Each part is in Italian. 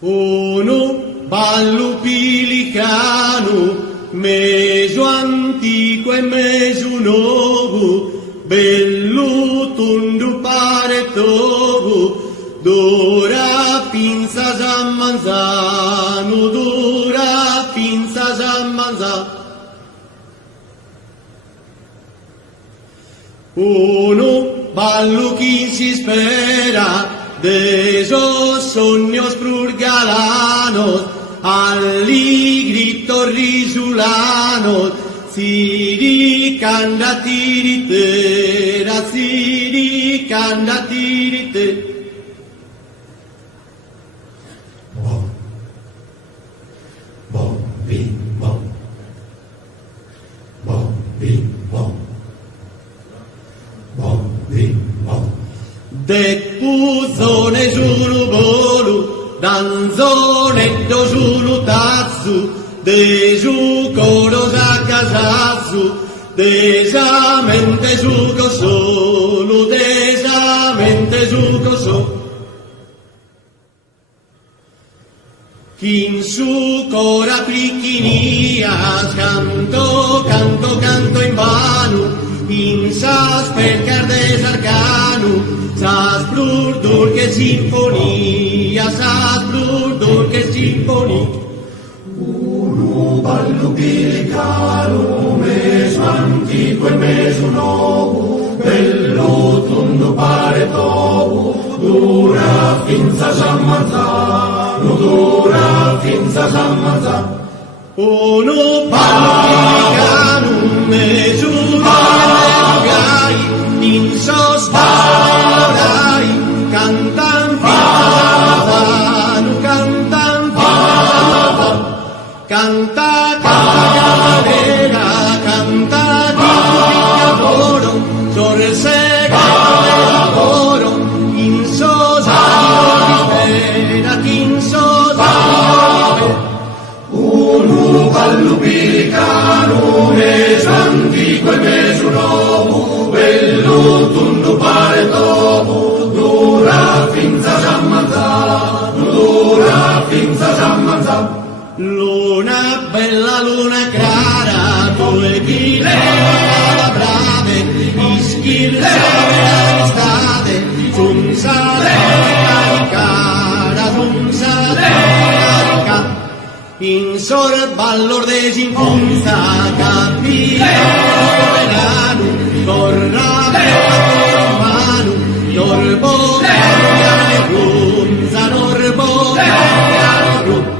Uno ballo pilicano, meso antico e meso nuovo, bello tondo pare tovo, d'ora pinza San Manzano, d'ora pinza San Manzano. Uno ballo chi si spera, de esos sognos prurgalanos, alligrito risulanos, siricanda tiritera, siricanda tiritera. Bom, bom, bim, bom, bom, bim, bom, bom, bim, bom. De puzone giulu bolu, danzonetto giulu tazzu, de giù coros a casazzu, desamente giuco solo, desamente giuco solo. Chin su cora pricchinias, canto, canto, canto in vano, in sas percar desarcanu, sas blur che sinfonia, sas blur che sinfonia. Uno ballo pilicano, meso antico e meso nuovo, bello tondo pare tovo, dura finza San Manzano, dura finza San Manzano. Uno ballo pilicano, meso gai, in sospari, cantan finzano, cantan finzano, canta cavalera, canta di lavoro, sorsega del lavoro, in sospari libera, in sospari libera. Uno ballo pilicano, meso antico e meso nuovo, bello tondo pare tovo, dura finza San Manzano, dura finza San Manzano. Luna bella, luna cara, due chile brave, ischire l'estate, giunsate cara, giunsate cara. In sorballo desinfunza, capire verano, torna per mano, norbo e grunza, norbo e grunza.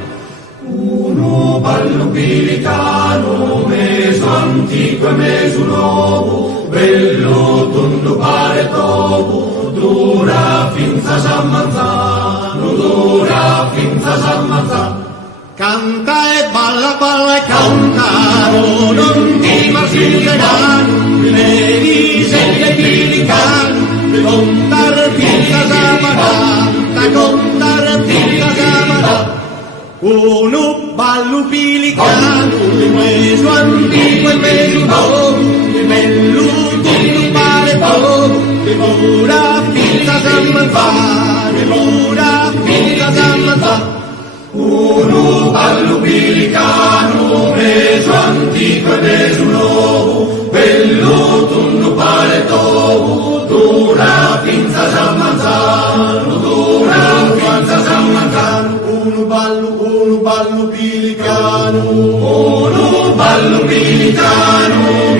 Uno ballo pilicano, meso antico e meso nuovo, bello tondo pare tovo, dura finza San Manzano, dura finza San Manzano. Canta e balla, balla e canta, non ti marsigeranno, le riselle pilicano, contar finta samanata, contar finta samanata. Uno ballo pilicano, meso antico e meso nuovo, bello tondo pare poco, pura finta samanata, pura finta samanata. Uno ballo pilicano, meso antico e meso nuovo, bello tondo pare tovo, dura finza San Manzano, dura finza San Manzano. Uno ballo pilicano, Uno ballo pilicano,